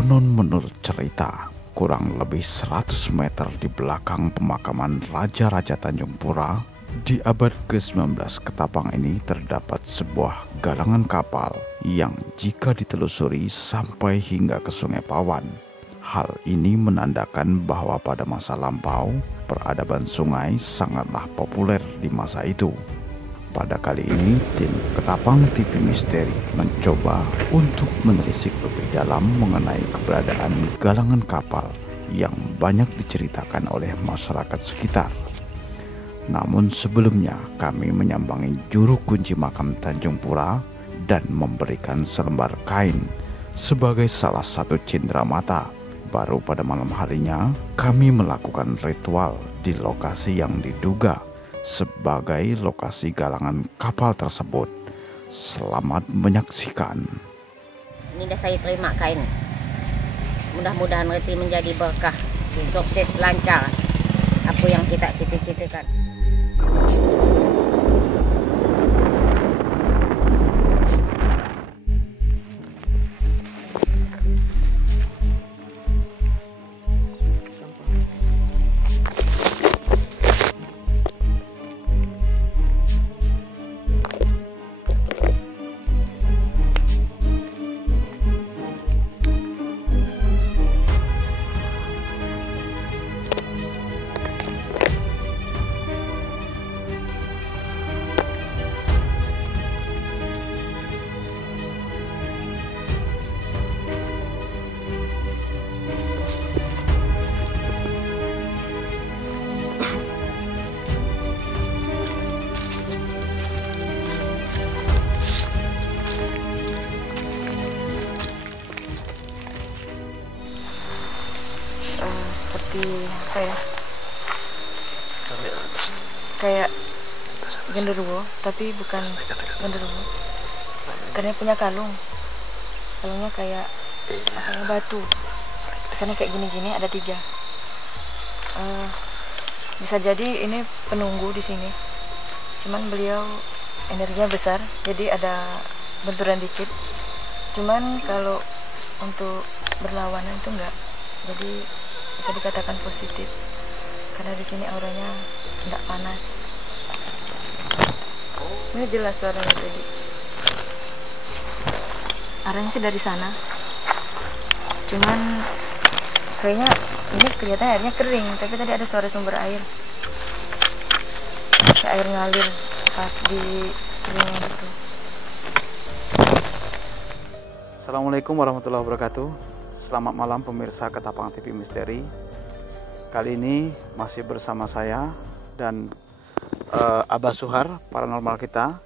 Konon menurut cerita, kurang lebih 100 meter di belakang pemakaman Raja-Raja Tanjung Pura, di abad ke-19 Ketapang ini terdapat sebuah galangan kapal yang jika ditelusuri sampai hingga ke Sungai Pawan. Hal ini menandakan bahwa pada masa lampau, peradaban sungai sangatlah populer di masa itu. Pada kali ini, tim Ketapang TV Misteri mencoba untuk menelisik lebih dalam mengenai keberadaan galangan kapal yang banyak diceritakan oleh masyarakat sekitar. Namun sebelumnya, kami menyambangi juru kunci makam Tanjung Pura dan memberikan selembar kain sebagai salah satu cindera mata. Baru pada malam harinya, kami melakukan ritual di lokasi yang diduga sebagai lokasi galangan kapal tersebut. Selamat menyaksikan. Ini dah saya terima kain. Mudah-mudahan reti menjadi berkah, sukses lancar apa yang kita cita-citakan. Seperti apa ya, kayak genderuwo tapi bukan genderuwo, karena punya kalungnya kayak batu. Kesannya kayak gini-gini, ada 3. Bisa jadi ini penunggu di sini, cuman beliau energinya besar jadi ada benturan dikit, cuman kalau untuk berlawanan itu enggak, jadi bisa dikatakan positif karena di sini auranya tidak panas. Ini jelas suaranya tadi. Arahnya sih dari sana. Cuman kayaknya ini kelihatan airnya kering, tapi tadi ada suara sumber air. Kayak air ngalir pas di keringan itu. Assalamualaikum warahmatullahi wabarakatuh. Selamat malam pemirsa Ketapang TV Misteri. Kali ini masih bersama saya dan Abah Suhar, paranormal kita,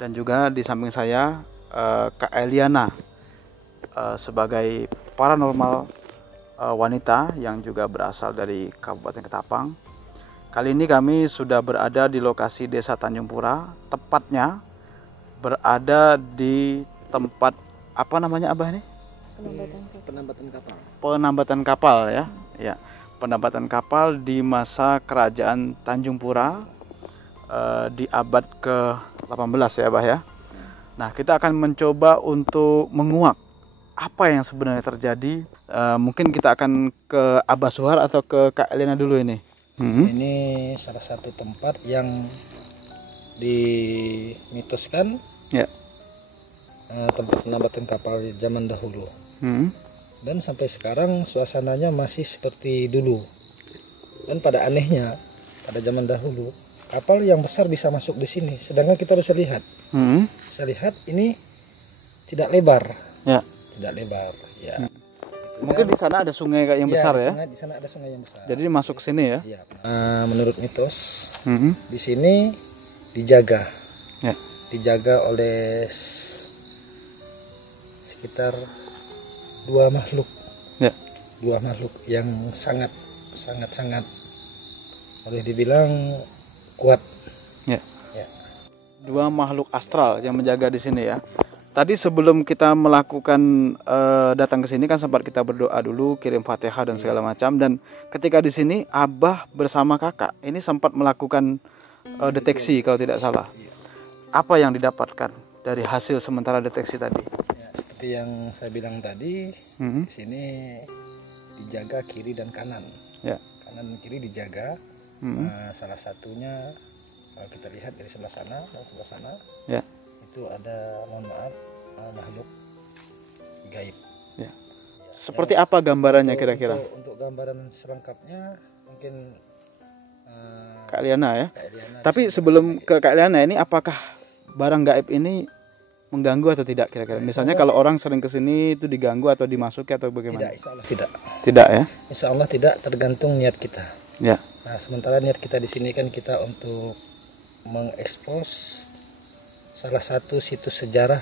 dan juga di samping saya Kak Eliana sebagai paranormal wanita yang juga berasal dari Kabupaten Ketapang. Kali ini kami sudah berada di lokasi Desa Tanjung Pura, tepatnya berada di tempat apa namanya Abah ini? Penambatan kapal ya. Ya. Penambatan kapal di masa kerajaan Tanjung Pura di abad ke-18 ya Abah ya. Nah, kita akan mencoba untuk menguak apa yang sebenarnya terjadi. Mungkin kita akan ke Abah Suhar atau ke Kak Elena dulu ini. Ini salah satu tempat yang dimitoskan Ya. Tempat penambatan kapal di zaman dahulu. Dan sampai sekarang suasananya masih seperti dulu. Dan pada anehnya, pada zaman dahulu kapal yang besar bisa masuk di sini, sedangkan kita bisa lihat. Bisa lihat ini tidak lebar. Ya. Tidak lebar. Ya. Mungkin di sana ada sungai yang besar ya. Di sana ada sungai yang besar. Jadi masuk sini ya. Ya. Menurut mitos, di sini dijaga. Ya. Dijaga oleh sekitar 2 makhluk. Ya. 2 makhluk yang sangat boleh dibilang kuat. Ya. Ya. 2 makhluk astral yang menjaga di sini ya. Tadi sebelum kita melakukan datang ke sini kan sempat kita berdoa dulu, kirim Fatihah dan segala macam, dan ketika di sini Abah bersama Kakak ini sempat melakukan deteksi kalau tidak salah. Apa yang didapatkan dari hasil sementara deteksi tadi? Ya, seperti seperti yang saya bilang tadi, di sini dijaga kiri dan kanan. Ya. Kanan dan kiri dijaga. Nah, salah satunya kalau kita lihat dari sebelah sana dan sebelah sana, ya, itu ada, mohon maaf, makhluk gaib. Ya. Seperti apa gambarannya kira-kira? Untuk gambaran selengkapnya mungkin Kak Liana ya. Kak Liana. Tapi sebelum ke Kak Liana ini, apakah barang gaib ini mengganggu atau tidak kira-kira? Misalnya kalau orang sering kesini itu diganggu atau dimasuki atau bagaimana? Tidak, insya Allah tidak. Tidak ya? Insya Allah tidak, tergantung niat kita. Ya. Nah, sementara niat kita di sini kan kita untuk mengekspos salah satu situs sejarah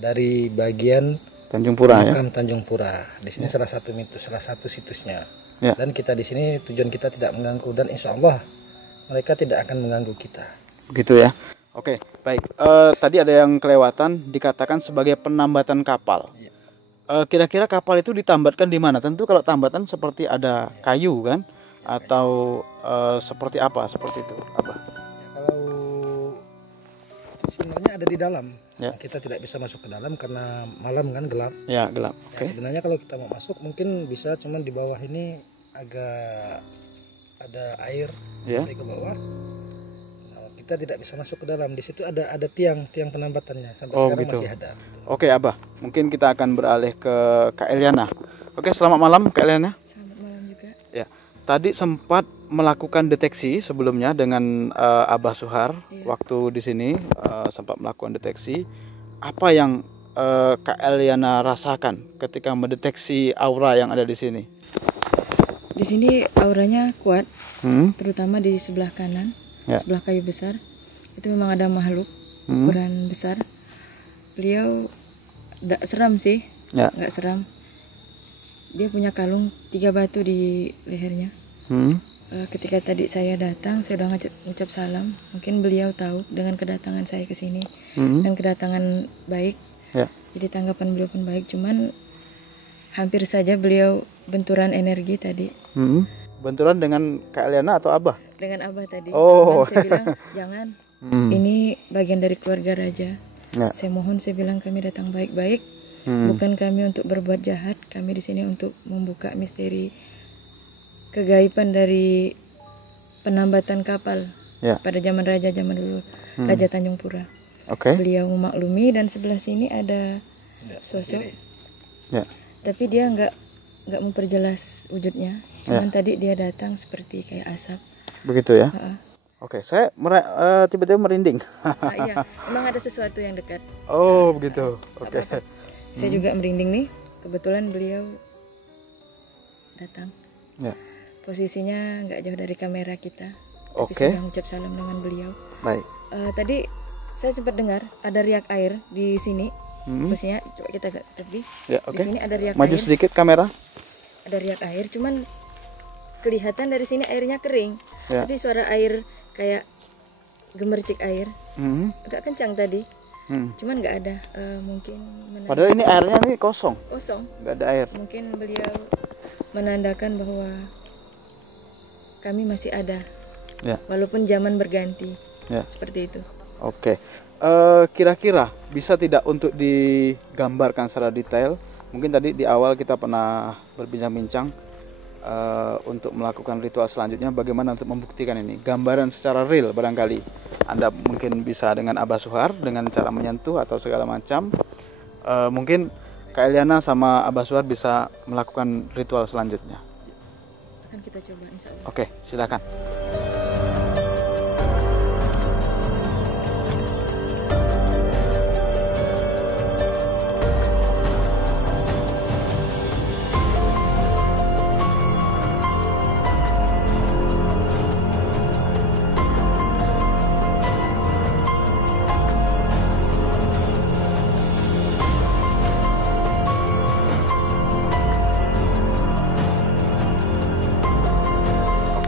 dari bagian Tanjung Pura ya. makam Tanjung Pura. Di sini salah satu mitos, salah satu situsnya. Ya. Dan kita di sini tujuan kita tidak mengganggu, dan insya Allah mereka tidak akan mengganggu kita. Begitu ya. Oke, baik. Tadi ada yang kelewatan, dikatakan sebagai penambatan kapal. Ya. Kira-kira kapal itu ditambatkan di mana? Tentu kalau tambatan seperti ada kayu kan, atau seperti apa? Seperti itu apa? Kalau sebenarnya ada di dalam, Ya. kita tidak bisa masuk ke dalam karena malam kan, gelap. Ya, gelap. Ya, sebenarnya kalau kita mau masuk mungkin bisa, cuman di bawah ini agak ada air Ya. sampai ke bawah. Nah, kita tidak bisa masuk ke dalam. Di situ ada tiang penambatannya sampai sekarang gitu. masih ada. Oke, Abah. Mungkin kita akan beralih ke Kak Eliana. Oke, selamat malam Kak Eliana. Selamat malam juga. Ya. Tadi sempat melakukan deteksi sebelumnya dengan Abah Suhar. Iya. Waktu di sini sempat melakukan deteksi. Apa yang Kak Eliana rasakan ketika mendeteksi aura yang ada di sini? Di sini auranya kuat, terutama di sebelah kanan, Ya. sebelah kayu besar. Itu memang ada makhluk ukuran besar. Beliau tidak seram sih, Ya. nggak seram. Dia punya kalung 3 batu di lehernya. Ketika tadi saya datang, saya udah ngucap salam. Mungkin beliau tahu dengan kedatangan saya ke sini dan kedatangan baik. Ya. Jadi tanggapan beliau pun baik. Cuman hampir saja beliau benturan energi tadi. Benturan dengan Kak Eliana atau Abah? Dengan Abah tadi. Oh. Cuman saya bilang jangan. Ini bagian dari keluarga raja. Ya. Saya mohon, saya bilang kami datang baik-baik. Bukan kami untuk berbuat jahat. Kami di sini untuk membuka misteri kegaiban dari penambatan kapal. Ya. Pada zaman raja zaman dulu, Raja Tanjung Pura. Oke. Beliau memaklumi, dan sebelah sini ada sosok. Ya. Tapi dia nggak memperjelas wujudnya. Cuman tadi dia datang seperti kayak asap. Begitu ya. Oke, saya tiba-tiba merinding. Nah, iya, memang ada sesuatu yang dekat. Oh, begitu. Oke. Saya juga merinding nih. Kebetulan beliau datang. Ya. Posisinya nggak jauh dari kamera kita. Tapi Oke. saya udah ngucap salam dengan beliau. Baik. Tadi saya sempat dengar ada riak air di sini. Posisinya coba kita lihat tadi. Ya, Di oke. sini ada riak Maju air. sedikit kamera. Ada riak air, cuman kelihatan dari sini airnya kering. Ya. Tapi suara air kayak gemercik air. Agak kencang tadi. Cuman nggak ada. Mungkin Padahal ini airnya ini kosong, kosong. nggak ada air. Mungkin beliau menandakan bahwa kami masih ada. Ya. Walaupun zaman berganti. Ya. Seperti itu. Oke. Kira-kira bisa tidak untuk digambarkan secara detail? Mungkin tadi di awal kita pernah berbincang-bincang untuk melakukan ritual selanjutnya, bagaimana untuk membuktikan ini. Gambaran secara real barangkali. Anda mungkin bisa dengan Abah Suhar dengan cara menyentuh atau segala macam. Mungkin Kak Eliana sama Abah Suhar bisa melakukan ritual selanjutnya. Akan kita coba insya Allah. Oke, silakan.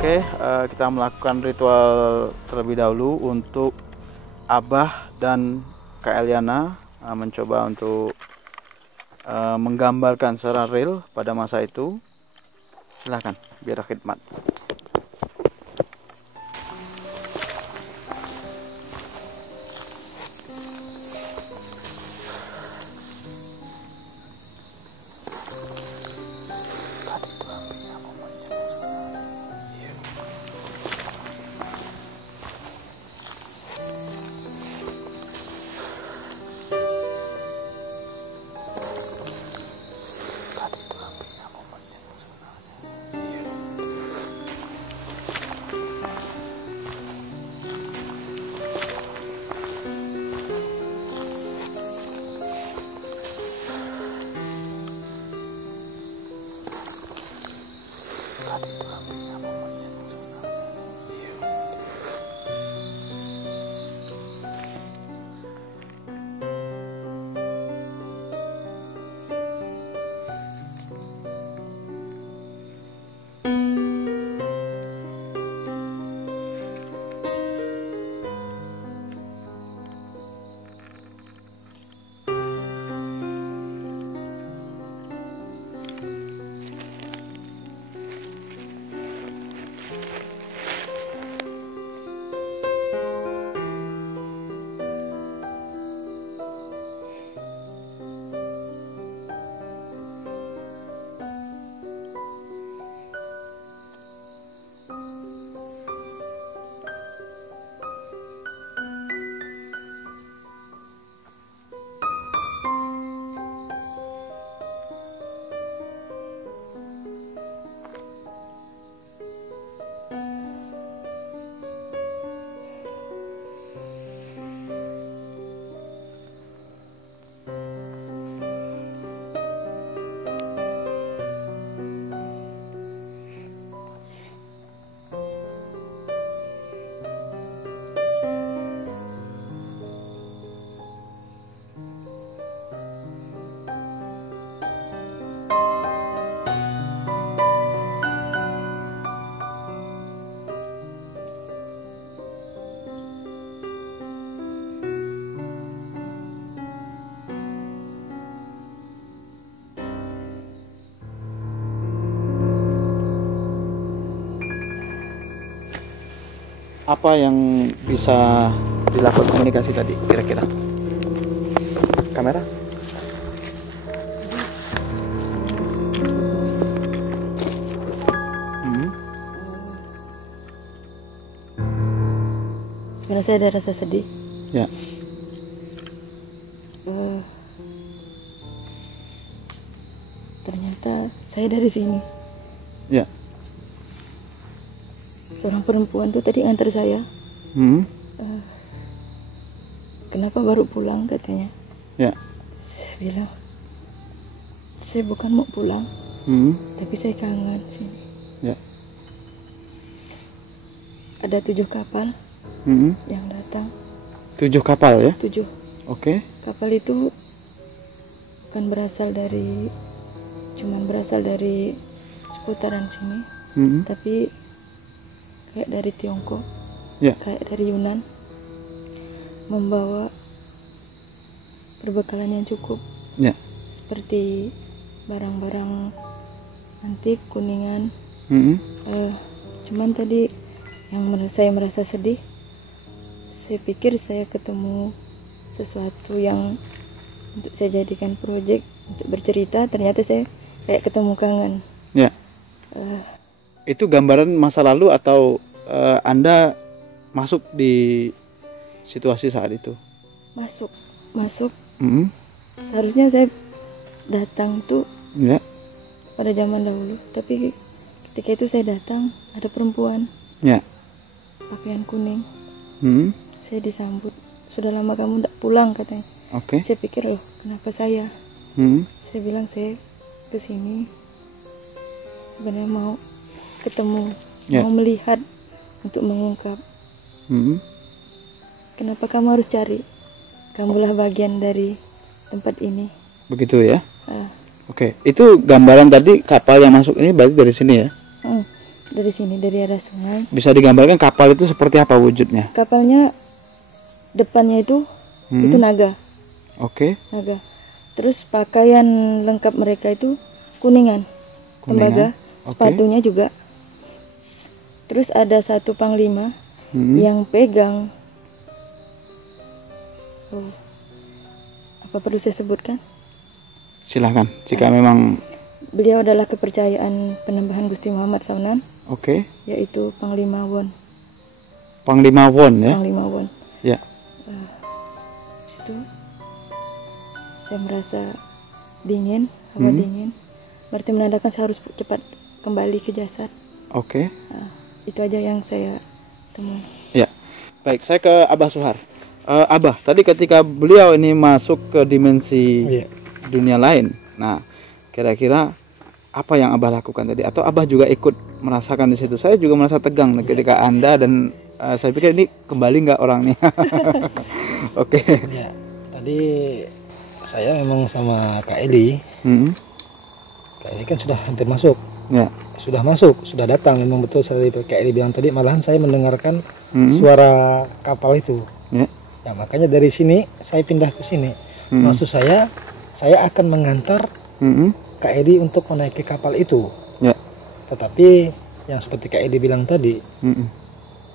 Oke, kita melakukan ritual terlebih dahulu untuk Abah dan Kak Eliana mencoba untuk menggambarkan secara real pada masa itu. Silahkan, biar khidmat. apa yang bisa dilakukan komunikasi tadi kira-kira? Kamera? Sebenarnya saya ada rasa sedih. Ya. Ternyata saya dari sini. Ya. Seorang perempuan tuh tadi nganter saya. Kenapa baru pulang katanya? Ya. Saya bilang, saya bukan mau pulang, tapi saya kangen sini. Ya. Ada 7 kapal yang datang. 7 kapal ya? 7. Oke. Kapal itu bukan berasal dari, cuman berasal dari seputaran sini, tapi kayak dari Tiongkok, Ya. kayak dari Yunan, membawa perbekalan yang cukup, Ya. seperti barang-barang antik Kuningan. Cuman tadi yang saya merasa sedih, saya pikir saya ketemu sesuatu yang untuk saya jadikan proyek untuk bercerita, ternyata saya kayak ketemu kangen. Ya. Itu gambaran masa lalu atau Anda masuk di situasi saat itu? Masuk. Seharusnya saya datang tuh Ya. pada zaman dahulu, tapi ketika itu saya datang ada perempuan, Ya. pakaian kuning. Saya disambut, sudah lama kamu tidak pulang katanya. Oke. Saya pikir, loh kenapa saya? Saya bilang saya kesini sebenarnya mau ketemu, Ya. mau melihat, untuk mengungkap. Kenapa kamu harus cari? Kamulah bagian dari tempat ini. Begitu ya? Oke. Itu gambaran tadi kapal yang masuk ini berarti dari sini ya? Dari sini, dari arah sungai. Bisa digambarkan kapal itu seperti apa wujudnya? Kapalnya depannya itu naga. Oke. Naga. Terus pakaian lengkap mereka itu kuningan. Tembaga, sepatunya juga. Terus ada satu panglima yang pegang. Apa perlu saya sebutkan? Silahkan, jika memang. Beliau adalah kepercayaan Penembahan Gusti Muhammad Saunan. Oke. Yaitu Panglima Won. Panglima Won ya? Panglima Won. Ya. Situ saya merasa dingin, hawa dingin. Berarti menandakan saya harus cepat kembali ke jasad. Oke. Itu aja yang saya temui. Ya. Baik, saya ke Abah Suhar. Abah, tadi ketika beliau ini masuk ke dimensi dunia lain. Nah, kira-kira apa yang Abah lakukan tadi? Atau Abah juga ikut merasakan di situ? Saya juga merasa tegang ketika Anda dan saya pikir ini kembali nggak orangnya. Oke. Ya, tadi saya memang sama Kak Eli. Kak Eli kan sudah hampir masuk. Ya. Sudah masuk, sudah datang. Memang betul seperti Kak Eli bilang tadi. Malahan saya mendengarkan suara kapal itu. Ya. Ya, makanya dari sini saya pindah ke sini. Maksud saya akan mengantar Kak Edi untuk menaiki kapal itu. Ya. Tetapi yang seperti Kak Edi bilang tadi,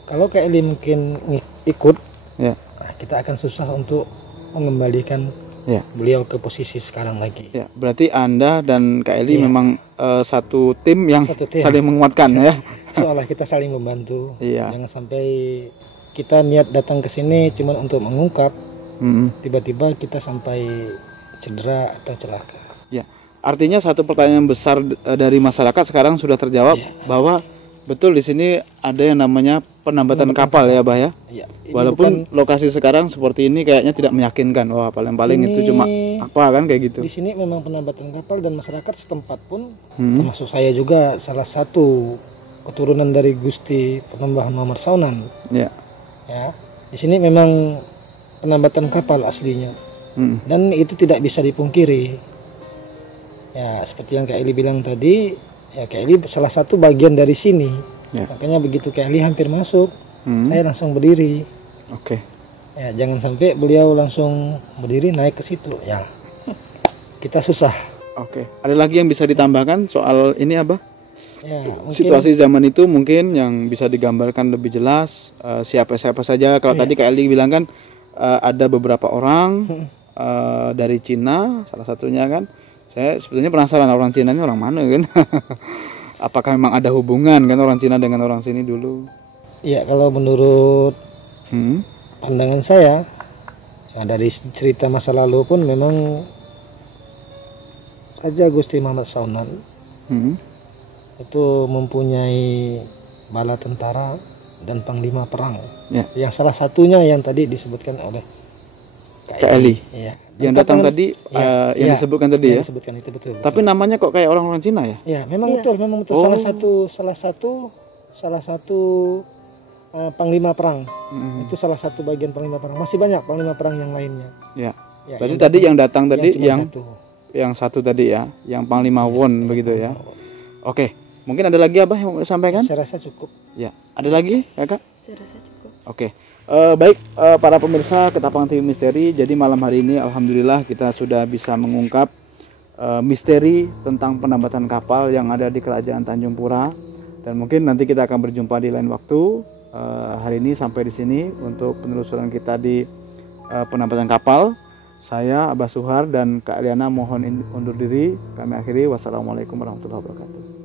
kalau Kak Edi mungkin ikut, nah, kita akan susah untuk mengembalikan beliau ke posisi sekarang lagi. Ya, berarti Anda dan Kak Eli memang satu tim yang saling menguatkan ya. Seolah kita saling membantu. Jangan sampai kita niat datang ke sini cuma untuk mengungkap, tiba-tiba kita sampai cedera atau celaka. Ya, artinya satu pertanyaan besar dari masyarakat sekarang sudah terjawab bahwa betul di sini ada yang namanya penambatan kapal ya, Bah ya. Ya, walaupun lokasi sekarang seperti ini kayaknya tidak meyakinkan. Wah, paling-paling itu cuma apa kan kayak gitu. Di sini memang penambatan kapal dan masyarakat setempat pun termasuk saya juga salah satu keturunan dari Gusti Penembahan Muhammad Saunan. Ya. Ya, di sini memang penambatan kapal aslinya. Dan itu tidak bisa dipungkiri. Ya, seperti yang Kak Eli bilang tadi, ya Kak Eli salah satu bagian dari sini. Ya. Makanya begitu Kak Eli hampir masuk, saya langsung berdiri. Oke. Ya, jangan sampai beliau langsung berdiri naik ke situ. Ya, kita susah. Oke. Ada lagi yang bisa ditambahkan soal ini, Abah? Ya, mungkin, situasi zaman itu mungkin yang bisa digambarkan lebih jelas, siapa-siapa saja. Kalau tadi Kak Eli bilang kan ada beberapa orang dari Cina salah satunya kan. Saya sebetulnya penasaran orang Cina ini orang mana kan. Apakah memang ada hubungan kan orang Cina dengan orang sini dulu? ya kalau menurut pandangan saya, nah dari cerita masa lalu pun memang Raja Gusti Muhammad Saunan itu mempunyai bala tentara dan panglima perang. Ya. Yang salah satunya yang tadi disebutkan oleh Kak Eli. Ya. Yang datang tadi yang disebutkan tadi ya. Disebutkan itu betul. Tapi namanya kok kayak orang-orang Cina ya? Ya, memang betul, memang betul. Salah satu panglima perang. Itu salah satu bagian panglima perang. Masih banyak panglima perang yang lainnya. Ya. Ya, Berarti tadi yang datang tadi yang satu tadi ya, yang Panglima Won begitu ya. Oke, mungkin ada lagi Abah yang mau disampaikan? Saya rasa cukup. Ya, ada lagi Kakak? Saya rasa cukup. Oke. Baik para pemirsa Ketapang TV Misteri, jadi malam hari ini alhamdulillah kita sudah bisa mengungkap misteri tentang penambatan kapal yang ada di Kerajaan Tanjung Pura, dan mungkin nanti kita akan berjumpa di lain waktu. Hari ini sampai di sini untuk penelusuran kita di penambatan kapal. Saya Abah Suhar dan Kak Eliana mohon undur diri. Kami akhiri. Wassalamualaikum warahmatullahi wabarakatuh.